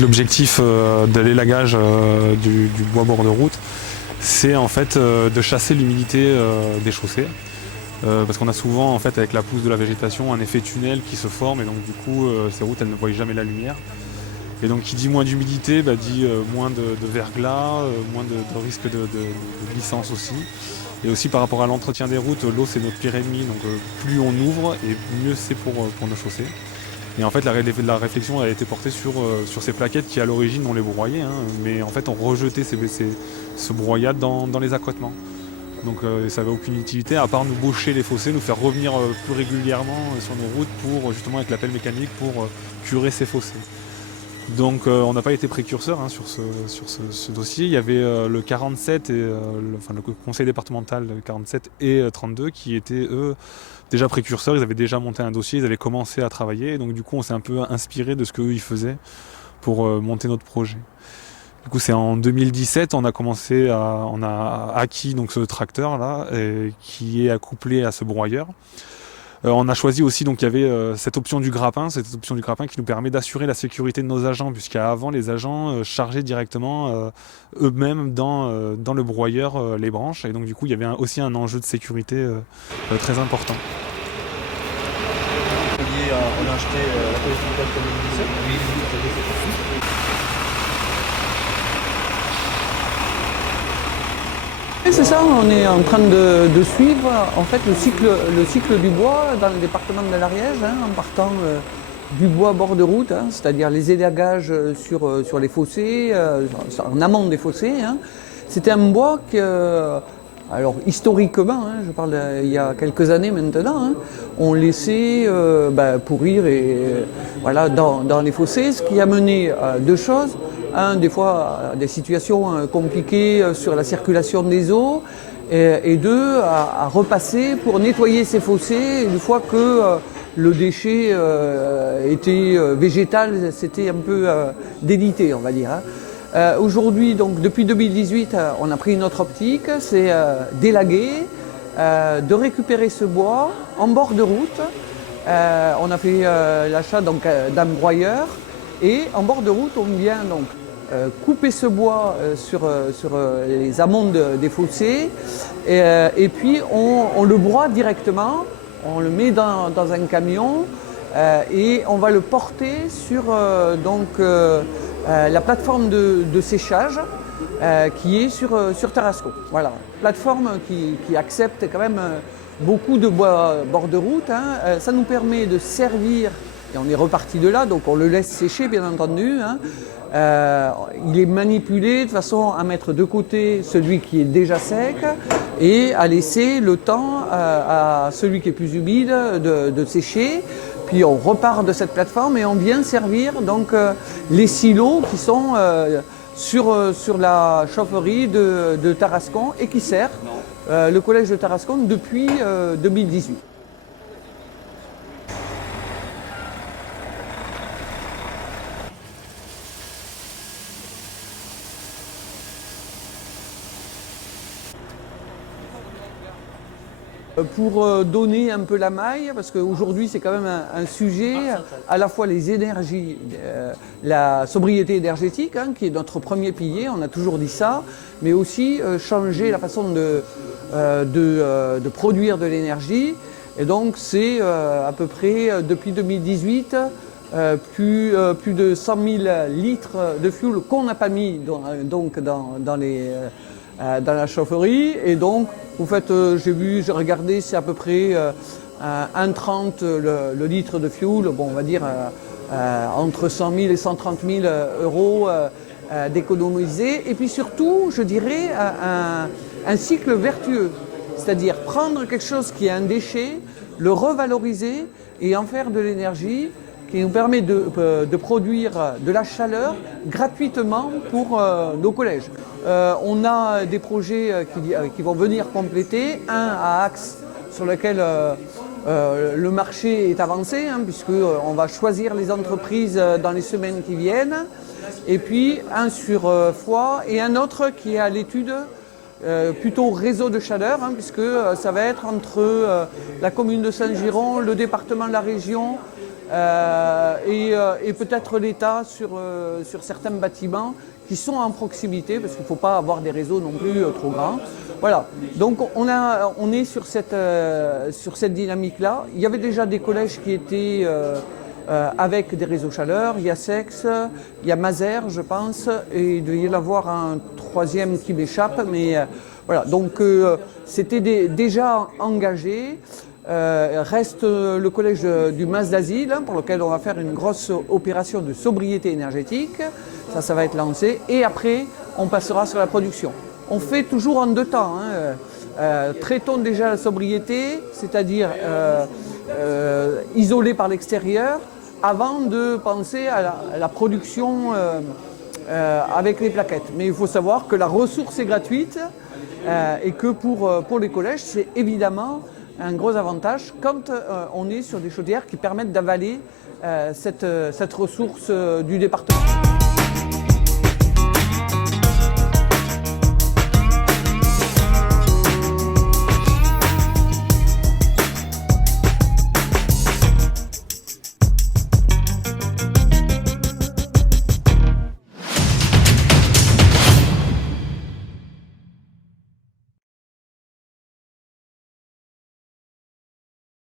L'objectif de l'élagage du bois bord de route, c'est en fait de chasser l'humidité des chaussées. Parce qu'on a souvent en fait avec la pousse de la végétation un effet tunnel qui se forme et donc du coup ces routes elles ne voient jamais la lumière. Et donc qui dit moins d'humidité dit moins de verglas, moins de risque de glissance aussi. Et aussi par rapport à l'entretien des routes, l'eau c'est notre pire ennemi, donc plus on ouvre et mieux c'est pour nos chaussées. Et en fait, la réflexion a été portée sur ces plaquettes qui, à l'origine, on les broyait, hein, mais en fait, on rejetait ce broyat dans les accotements. Donc ça n'avait aucune utilité, à part nous baucher les fossés, nous faire revenir plus régulièrement sur nos routes pour, justement, avec la pelle mécanique, pour curer ces fossés. Donc on n'a pas été précurseur hein, sur ce dossier. Il y avait le 47 et le conseil départemental 47 et 32 qui étaient eux déjà précurseurs. Ils avaient déjà monté un dossier, ils avaient commencé à travailler. Et donc du coup on s'est un peu inspiré de ce qu'eux ils faisaient pour monter notre projet. Du coup c'est en 2017 on a acquis donc ce tracteur là qui est accouplé à ce broyeur. On a choisi aussi, donc il y avait cette option du grappin qui nous permet d'assurer la sécurité de nos agents, puisqu'avant les agents chargeaient directement eux-mêmes dans le broyeur les branches, et donc du coup il y avait aussi un enjeu de sécurité très important. On a acheté la collectivité de 2017. Oui. Et c'est ça, on est en train de suivre en fait le cycle du bois dans le département de l'Ariège, hein, en partant du bois bord de route, hein, c'est-à-dire les élagages sur les fossés, en amont des fossés. Hein. C'était un bois que, alors historiquement, hein, je parle il y a quelques années maintenant, hein, on laissait pourrir voilà, dans les fossés, ce qui a mené à deux choses. Un, des fois, des situations compliquées sur la circulation des eaux, et deux, à repasser pour nettoyer ces fossés une fois que le déchet était végétal, c'était un peu délité, on va dire. Hein. Aujourd'hui, donc depuis 2018, on a pris une autre optique, c'est d'élaguer, de récupérer ce bois en bord de route. On a fait l'achat d'un broyeur et en bord de route, on vient donc couper ce bois sur les amondes des fossés et puis on le broie directement, on le met dans un camion et on va le porter sur la plateforme de séchage qui est sur Tarascon. Voilà, plateforme qui accepte quand même beaucoup de bois bord de route. Hein. Ça nous permet de servir, et on est reparti de là, donc on le laisse sécher bien entendu. Hein. Il est manipulé de façon à mettre de côté celui qui est déjà sec et à laisser le temps à celui qui est plus humide de sécher. Puis on repart de cette plateforme et on vient servir donc les silos qui sont sur la chaufferie de Tarascon et qui sert le collège de Tarascon depuis 2018. Pour donner un peu la maille, parce qu'aujourd'hui c'est quand même un sujet, à la fois les énergies, la sobriété énergétique, hein, qui est notre premier pilier, on a toujours dit ça, mais aussi changer la façon de produire de l'énergie. Et donc c'est à peu près depuis 2018 plus de 100 000 litres de fuel qu'on n'a pas mis dans la chaufferie. Et donc, vous faites, j'ai regardé, c'est à peu près 1,30 le litre de fuel, bon, on va dire entre 100 000 et 130 000 euros d'économiser. Et puis surtout, je dirais, un cycle vertueux, c'est-à-dire prendre quelque chose qui est un déchet, le revaloriser et en faire de l'énergie qui nous permet de produire de la chaleur gratuitement pour nos collèges. On a des projets qui vont venir compléter, un à Axe sur lequel le marché est avancé, hein, puisqu'on va choisir les entreprises dans les semaines qui viennent, et puis un sur Foix et un autre qui est à l'étude, plutôt réseau de chaleur, hein, puisque ça va être entre la commune de Saint-Giron, le département de la région, et peut-être l'État sur certains bâtiments qui sont en proximité, parce qu'il ne faut pas avoir des réseaux non plus trop grands. Voilà, donc on est sur cette dynamique-là. Il y avait déjà des collèges qui étaient avec des réseaux chaleur, il y a Sex, il y a Mazères, je pense, et il devait y en avoir un troisième qui m'échappe, mais voilà, donc c'était déjà engagé. Reste le collège du Mas d'Asile, hein, pour lequel on va faire une grosse opération de sobriété énergétique. Ça va être lancé. Et après, on passera sur la production. On fait toujours en deux temps. Traitons déjà la sobriété, c'est-à-dire isolée par l'extérieur, avant de penser à la production avec les plaquettes. Mais il faut savoir que la ressource est gratuite et que pour les collèges, c'est évidemment un gros avantage quand on est sur des chaudières qui permettent d'avaler cette ressource du département.